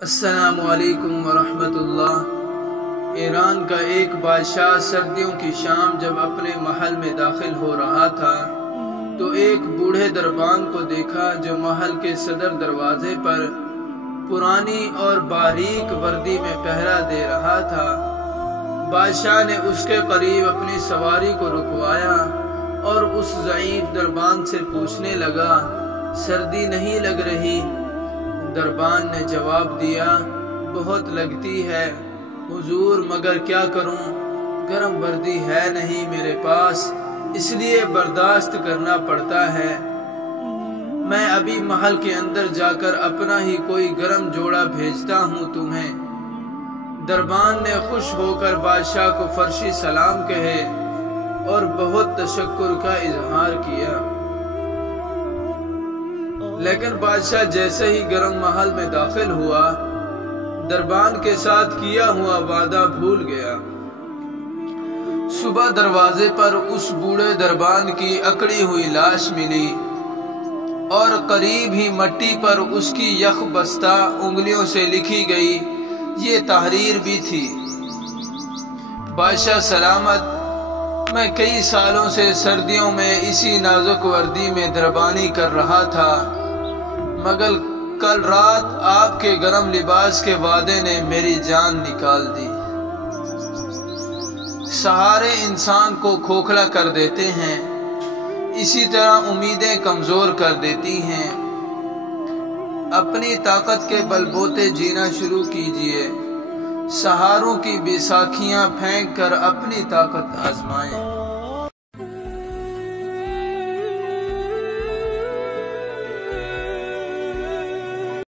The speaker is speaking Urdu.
السلام علیکم ورحمۃ اللہ۔ ایران کا ایک بادشاہ سردیوں کی شام جب اپنے محل میں داخل ہو رہا تھا تو ایک بوڑھے دربان کو دیکھا جو محل کے صدر دروازے پر پرانی اور باریک وردی میں پہرا دے رہا تھا۔ بادشاہ نے اس کے قریب اپنی سواری کو رکوایا اور اس ضعیف دربان سے پوچھنے لگا، سردی نہیں لگ رہی؟ دربان نے جواب دیا، بہت لگتی ہے حضور، مگر کیا کروں، گرم وردی ہے نہیں میرے پاس، اس لیے برداشت کرنا پڑتا ہے۔ میں ابھی محل کے اندر جا کر اپنا ہی کوئی گرم جوڑا بھیجتا ہوں تمہیں۔ دربان نے خوش ہو کر بادشاہ کو فرشی سلام کہے اور بہت تشکر کا اظہار کیا، لیکن بادشاہ جیسے ہی گرم محل میں داخل ہوا دربان کے ساتھ کیا ہوا وعدہ بھول گیا۔ صبح دروازے پر اس بوڑھے دربان کی اکڑی ہوئی لاش ملی اور قریب ہی مٹی پر اس کی یخ بستہ انگلیوں سے لکھی گئی یہ تحریر بھی تھی، بادشاہ سلامت، میں کئی سالوں سے سردیوں میں اسی نازک وردی میں دربانی کر رہا تھا، مگر کل رات آپ کے گرم لباس کے وعدے نے میری جان نکال دی۔ سہارے انسان کو کھوکھلا کر دیتے ہیں، اسی طرح امیدیں کمزور کر دیتی ہیں۔ اپنی طاقت کے بل بوتے جینا شروع کیجئے، سہاروں کی بیساکھیاں پھینک کر اپنی طاقت آزمائیں۔